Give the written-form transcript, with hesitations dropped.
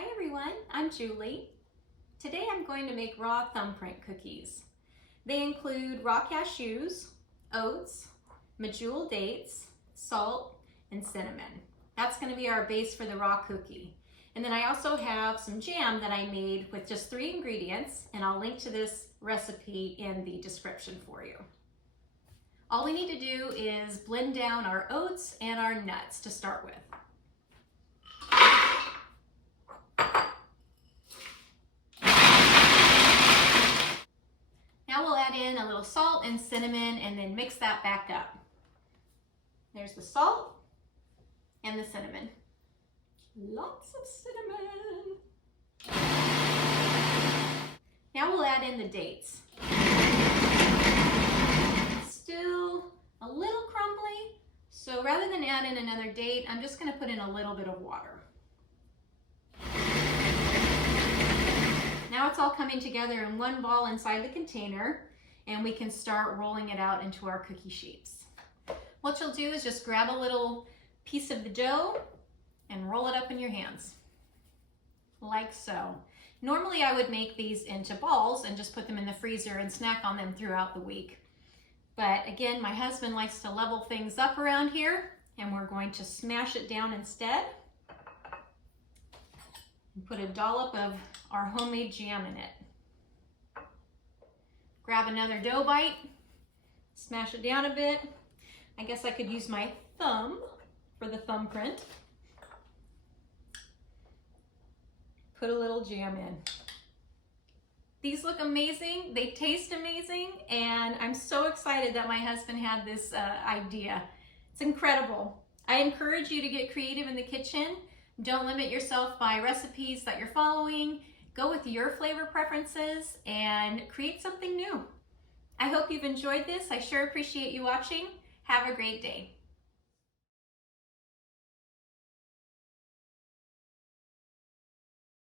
Hi everyone, I'm Julie. Today I'm going to make raw thumbprint cookies. They include raw cashews, oats, medjool dates, salt, and cinnamon. That's going to be our base for the raw cookie. And then I also have some jam that I made with just 3 ingredients, and I'll link to this recipe in the description for you. All we need to do is blend down our oats and our nuts to start with. Now we'll add in a little salt and cinnamon and then mix that back up. There's the salt and the cinnamon. Lots of cinnamon. Now we'll add in the dates. Still a little crumbly, so rather than add in another date, I'm just going to put in a little bit of water. Now it's all coming together in one ball inside the container, and we can start rolling it out into our cookie shapes. What you'll do is just grab a little piece of the dough and roll it up in your hands, like so. Normally I would make these into balls and just put them in the freezer and snack on them throughout the week. But again, my husband likes to level things up around here, and we're going to smash it down instead. And put a dollop of our homemade jam in it. Grab another dough bite, smash it down a bit. I guess I could use my thumb for the thumbprint. Put a little jam in. These look amazing, they taste amazing, and I'm so excited that my husband had this idea. It's incredible. I encourage you to get creative in the kitchen. Don't limit yourself by recipes that you're following. Go with your flavor preferences and create something new. I hope you've enjoyed this. I sure appreciate you watching. Have a great day.